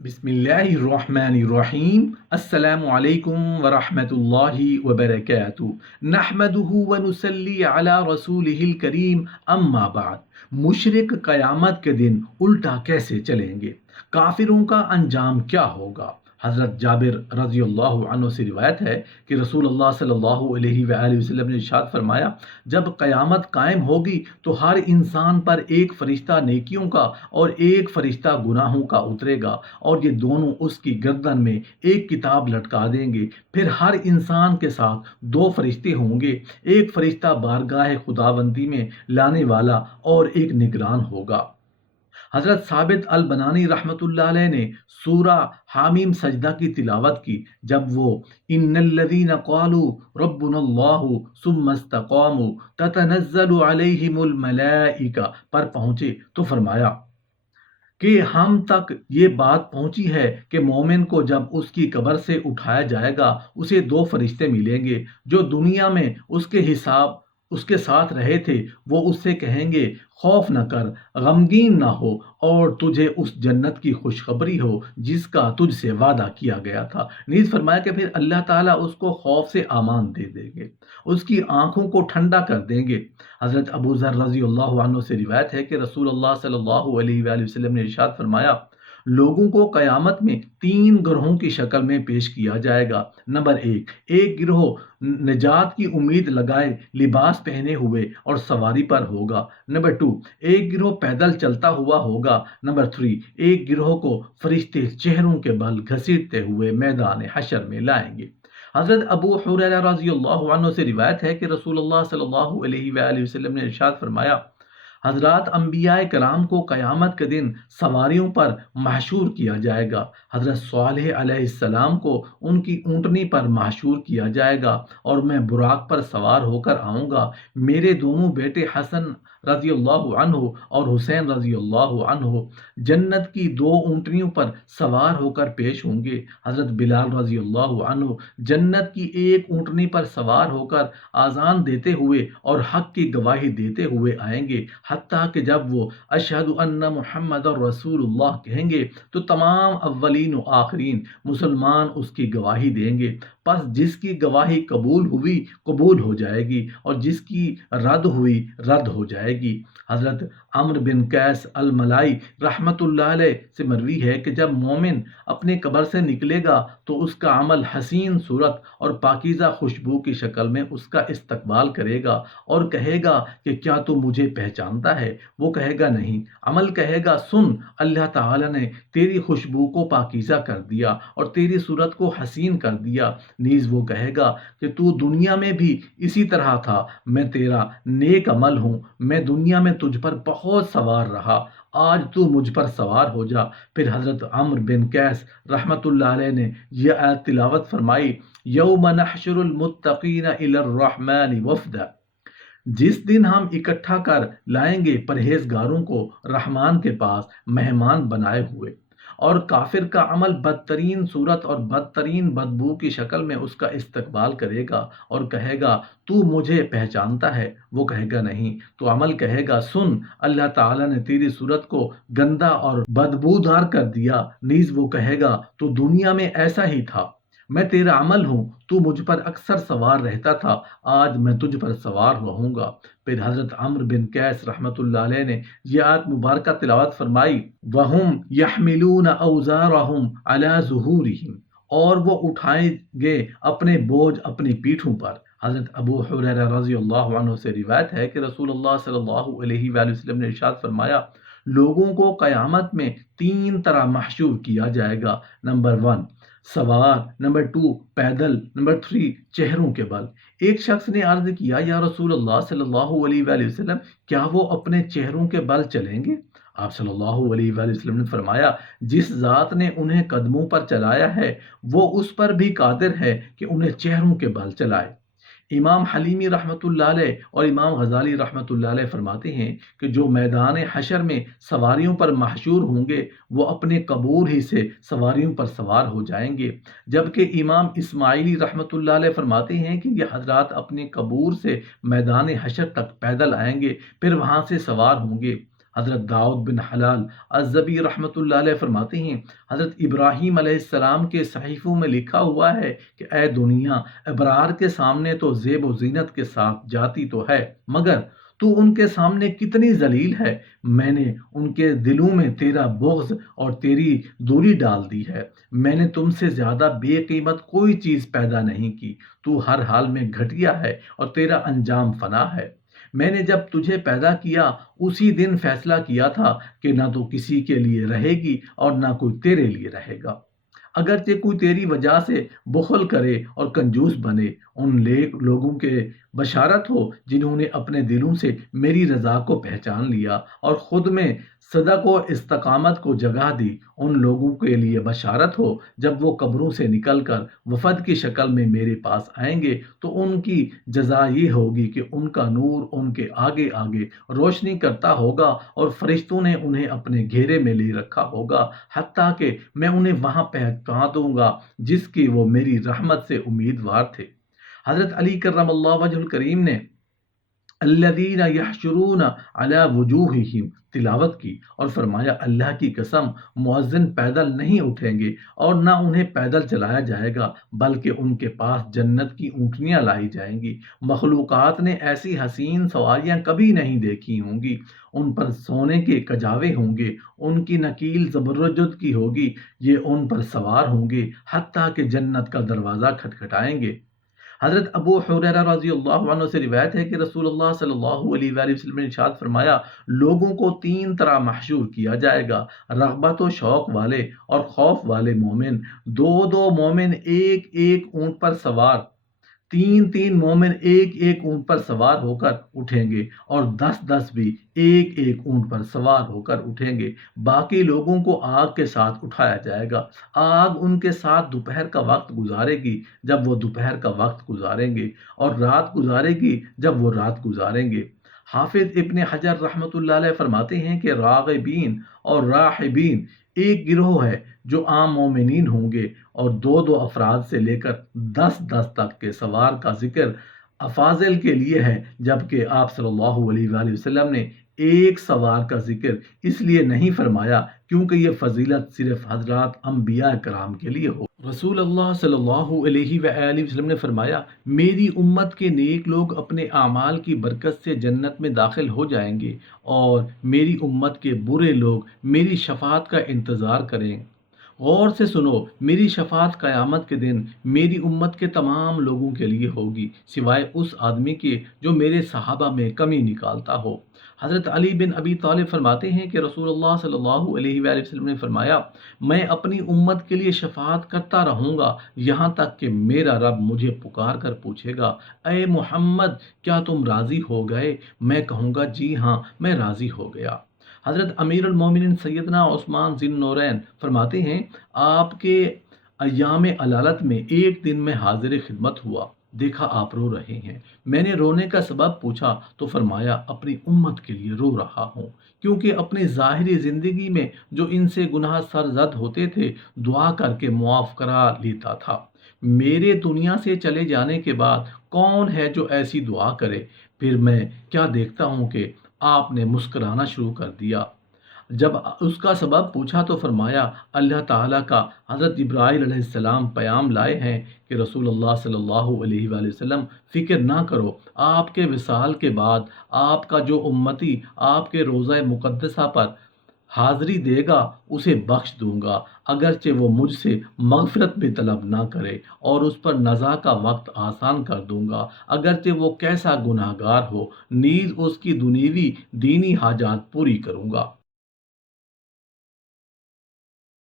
بسم اللہ الرحمن الرحیم السلام علیکم ورحمۃ اللہ وبرکاتہ نحمده ونصلی علی رسولہ الکریم اما بعد مشرک قیامت کے دن الٹا کیسے چلیں گے؟ کافروں کا انجام کیا ہوگا؟ حضرت جابر رضی اللہ عنہ سے روایت ہے کہ رسول اللہ صلی اللہ علیہ وآلہ وسلم نے ارشاد فرمایا، جب قیامت قائم ہوگی تو ہر انسان پر ایک فرشتہ نیکیوں کا اور ایک فرشتہ گناہوں کا اترے گا، اور یہ دونوں اس کی گردن میں ایک کتاب لٹکا دیں گے۔ پھر ہر انسان کے ساتھ دو فرشتے ہوں گے، ایک فرشتہ بارگاہ خداوندی میں لانے والا اور ایک نگران ہوگا۔ حضرت ثابت البنانی رحمۃ اللہ علیہ نے سورہ حامیم سجدہ کی تلاوت کی جب وہ ان الذین قالوا ربنا اللہ ثم استقاموا تتنزل علیہم الملائکہ پر پہنچے تو فرمایا کہ ہم تک یہ بات پہنچی ہے کہ مومن کو جب اس کی قبر سے اٹھایا جائے گا اسے دو فرشتے ملیں گے جو دنیا میں اس کے ساتھ رہے تھے۔ وہ اس سے کہیں گے، خوف نہ کر، غمگین نہ ہو، اور تجھے اس جنت کی خوشخبری ہو جس کا تجھ سے وعدہ کیا گیا تھا۔ نیز فرمایا کہ پھر اللہ تعالیٰ اس کو خوف سے امان دے دیں گے، اس کی آنکھوں کو ٹھنڈا کر دیں گے۔ حضرت ابو ذر رضی اللہ عنہ سے روایت ہے کہ رسول اللہ صلی اللہ علیہ وآلہ وسلم نے ارشاد فرمایا، لوگوں کو قیامت میں تین گروہوں کی شکل میں پیش کیا جائے گا۔ نمبر ایک گروہ نجات کی امید لگائے لباس پہنے ہوئے اور سواری پر ہوگا۔ نمبر ایک گروہ پیدل چلتا ہوا ہوگا۔ نمبر ایک گروہ کو فرشتے چہروں کے بل گھسیٹتے ہوئے میدان حشر میں لائیں گے۔ حضرت ابو حریرہ رضی اللہ عنہ سے روایت ہے کہ رسول اللہ صلی اللہ علیہ وآلہ وسلم نے ارشاد فرمایا، حضرات انبیاء کرام کو قیامت کے دن سواریوں پر محشور کیا جائے گا۔ حضرت صالح علیہ السلام کو ان کی اونٹنی پر محشور کیا جائے گا اور میں براق پر سوار ہو کر آؤں گا۔ میرے دونوں بیٹے حسن رضی اللہ عنہ اور حسین رضی اللہ عنہ جنت کی دو اونٹنیوں پر سوار ہو کر پیش ہوں گے۔ حضرت بلال رضی اللہ عنہ جنت کی ایک اونٹنی پر سوار ہو کر آذان دیتے ہوئے اور حق کی گواہی دیتے ہوئے آئیں گے، حتیٰ کہ جب وہ اشہد ان محمد رسول اللہ کہیں گے تو تمام اولین و آخرین مسلمان اس کی گواہی دیں گے۔ پس جس کی گواہی قبول ہوئی قبول ہو جائے گی اور جس کی رد ہوئی رد ہو جائے گی۔ حضرت عمرو بن قیس الملائی رحمۃ اللہ علیہ سے مروی ہے کہ جب مومن اپنے قبر سے نکلے گا تو اس کا عمل حسین صورت اور پاکیزہ خوشبو کی شکل میں اس کا استقبال کرے گا اور کہے گا کہ کیا تو مجھے پہچانتا ہے؟ وہ کہے گا نہیں۔ عمل کہے گا، سن، اللہ تعالیٰ نے تیری خوشبو کو پاکیزہ کر دیا اور تیری صورت کو حسین کر دیا۔ نیز وہ کہے گا کہ تو دنیا میں بھی اسی طرح تھا، میں تیرا نیک عمل ہوں، میں دنیا میں تجھ پر بہت سوار رہا، آج تو مجھ پر سوار ہو جا۔ پھر حضرت عمرو بن قیس رحمۃ اللہ علیہ نے یہ آیت تلاوت فرمائی، یوم نحشر المتقین الی الرحمن وفدا، جس دن ہم اکٹھا کر لائیں گے پرہیزگاروں کو رحمان کے پاس مہمان بنائے ہوئے، اور کافر کا عمل بدترین صورت اور بدترین بدبو کی شکل میں اس کا استقبال کرے گا اور کہے گا، تو مجھے پہچانتا ہے؟ وہ کہے گا نہیں۔ تو عمل کہے گا، سن، اللہ تعالیٰ نے تیری صورت کو گندا اور بدبودار کر دیا۔ نیز وہ کہے گا، تو دنیا میں ایسا ہی تھا، میں تیرا عمل ہوں، تو مجھ پر اکثر سوار رہتا تھا، آج میں تجھ پر سوار رہوں گا۔ پھر حضرت عمرو بن قیس رحمۃ اللہ علیہ نے یہ آیت مبارکہ تلاوت فرمائی، وَهُمْ يَحْمِلُونَ أَوْزَارَهُمْ عَلَى ظُهُورِهِمْ، اور وہ اٹھائیں گے اپنے بوجھ اپنی پیٹھوں پر۔ حضرت ابو حریرہ رضی اللہ عنہ سے روایت ہے کہ رسول اللہ صلی اللہ علیہ وآلہ وسلم نے ارشاد فرمایا، لوگوں کو قیامت میں تین طرح محشور کیا جائے گا۔ نمبر 1 سوار، نمبر 2 پیدل، نمبر 3 چہروں کے بل۔ ایک شخص نے عرض کیا، یا رسول اللہ صلی اللہ علیہ وآلہ وسلم، کیا وہ اپنے چہروں کے بل چلیں گے؟ آپ صلی اللہ علیہ وآلہ وسلم نے فرمایا، جس ذات نے انہیں قدموں پر چلایا ہے وہ اس پر بھی قادر ہے کہ انہیں چہروں کے بل چلائے۔ امام حلیمی رحمۃ اللہ علیہ اور امام غزالی رحمۃ اللہ علیہ فرماتے ہیں کہ جو میدان حشر میں سواریوں پر محشور ہوں گے وہ اپنے قبور ہی سے سواریوں پر سوار ہو جائیں گے، جبکہ امام اسماعیلی رحمۃ اللہ علیہ فرماتے ہیں کہ یہ حضرات اپنے قبور سے میدان حشر تک پیدل آئیں گے، پھر وہاں سے سوار ہوں گے۔ حضرت داؤد بن حلال الزبی رحمۃ اللہ علیہ فرماتے ہیں حضرت ابراہیم علیہ السلام کے صحیفوں میں لکھا ہوا ہے کہ اے دنیا، ابرار کے سامنے تو زیب و زینت کے ساتھ جاتی تو ہے، مگر تو ان کے سامنے کتنی ذلیل ہے۔ میں نے ان کے دلوں میں تیرا بغض اور تیری دوری ڈال دی ہے۔ میں نے تم سے زیادہ بے قیمت کوئی چیز پیدا نہیں کی، تو ہر حال میں گھٹیا ہے اور تیرا انجام فنا ہے۔ میں نے جب تجھے پیدا کیا اسی دن فیصلہ کیا تھا کہ نہ تو کسی کے لیے رہے گی اور نہ کوئی تیرے لیے رہے گا۔ اگرچہ کوئی تیری وجہ سے بخل کرے اور کنجوس بنے، ان لوگوں کے بشارت ہو جنہوں نے اپنے دلوں سے میری رضا کو پہچان لیا اور خود میں صدق و استقامت کو جگہ دی۔ ان لوگوں کے لیے بشارت ہو جب وہ قبروں سے نکل کر وفد کی شکل میں میرے پاس آئیں گے تو ان کی جزا یہ ہوگی کہ ان کا نور ان کے آگے آگے روشنی کرتا ہوگا اور فرشتوں نے انہیں اپنے گھیرے میں لے رکھا ہوگا، حتیٰ کہ میں انہیں وہاں پہنچا دوں گا جس کی وہ میری رحمت سے امیدوار تھے۔ حضرت علی کرم اللہ وجہ الکریم نے الذین یحشرون علی وجوہہم تلاوت کی اور فرمایا اللہ کی قسم مؤذن پیدل نہیں اٹھیں گے اور نہ انہیں پیدل چلایا جائے گا، بلکہ ان کے پاس جنت کی اونٹنیاں لائی جائیں گی۔ مخلوقات نے ایسی حسین سواریاں کبھی نہیں دیکھی ہوں گی، ان پر سونے کے کجاوے ہوں گے، ان کی نکیل زبرجد کی ہوگی، یہ ان پر سوار ہوں گے حتیٰ کہ جنت کا دروازہ کھٹکھٹائیں گے۔ حضرت ابو حریرہ رضی اللہ عنہ سے روایت ہے کہ رسول اللہ صلی اللہ علیہ وآلہ وسلم نے ارشاد فرمایا، لوگوں کو تین طرح محشور کیا جائے گا، رغبت و شوق والے اور خوف والے مومن، دو دو مومن ایک ایک اونٹ پر سوار، تین تین مومن ایک ایک اونٹ پر سوار ہو کر اٹھیں گے اور 10 بھی ایک ایک اونٹ پر سوار ہو کر اٹھیں گے۔ باقی لوگوں کو آگ کے ساتھ اٹھایا جائے گا، آگ ان کے ساتھ دوپہر کا وقت گزارے گی جب وہ دوپہر کا وقت گزاریں گے اور رات گزارے گی جب وہ رات گزاریں گے۔ حافظ ابن حجر رحمۃ اللہ علیہ فرماتے ہیں کہ راغبین اور راحبین ایک گروہ ہے جو عام مومنین ہوں گے اور دو دو افراد سے لے کر 10 تک کے سوار کا ذکر افاضل کے لیے ہے، جبکہ آپ صلی اللہ علیہ وآلہ وسلم نے ایک سوار کا ذکر اس لیے نہیں فرمایا کیونکہ یہ فضیلت صرف حضرات انبیاء کرام کے لیے ہو۔ رسول اللہ صلی اللہ علیہ وآلہ وسلم نے فرمایا، میری امت کے نیک لوگ اپنے اعمال کی برکت سے جنت میں داخل ہو جائیں گے اور میری امت کے برے لوگ میری شفاعت کا انتظار کریں۔ غور سے سنو، میری شفاعت قیامت کے دن میری امت کے تمام لوگوں کے لیے ہوگی سوائے اس آدمی کے جو میرے صحابہ میں کمی نکالتا ہو۔ حضرت علی بن ابی طالب فرماتے ہیں کہ رسول اللہ صلی اللہ علیہ وآلہ وسلم نے فرمایا، میں اپنی امت کے لیے شفاعت کرتا رہوں گا یہاں تک کہ میرا رب مجھے پکار کر پوچھے گا، اے محمد کیا تم راضی ہو گئے؟ میں کہوں گا جی ہاں میں راضی ہو گیا۔ حضرت امیر المومنین سیدنا عثمان ذی النورین فرماتے ہیں، آپ کے ایام علالت میں ایک دن میں حاضر خدمت ہوا، دیکھا آپ رو رہے ہیں۔ میں نے رونے کا سبب پوچھا تو فرمایا، اپنی امت کے لیے رو رہا ہوں، کیونکہ اپنی ظاہری زندگی میں جو ان سے گناہ سرزد ہوتے تھے دعا کر کے معاف کرا لیتا تھا۔ میرے دنیا سے چلے جانے کے بعد کون ہے جو ایسی دعا کرے؟ پھر میں کیا دیکھتا ہوں کہ آپ نے مسکرانا شروع کر دیا۔ جب اس کا سبب پوچھا تو فرمایا، اللہ تعالیٰ کا حضرت جبرائیل علیہ السلام پیام لائے ہیں کہ رسول اللہ صلی اللہ علیہ وآلہ وسلم فکر نہ کرو، آپ کے وصال کے بعد آپ کا جو امتی آپ کے روضہ مقدسہ پر حاضری دے گا اسے بخش دوں گا، اگرچہ وہ مجھ سے مغفرت بھی طلب نہ کرے، اور اس پر نزا کا وقت آسان کر دوں گا، اگرچہ وہ کیسا گناہگار ہو، نیز اس کی دنیوی دینی حاجات پوری کروں گا۔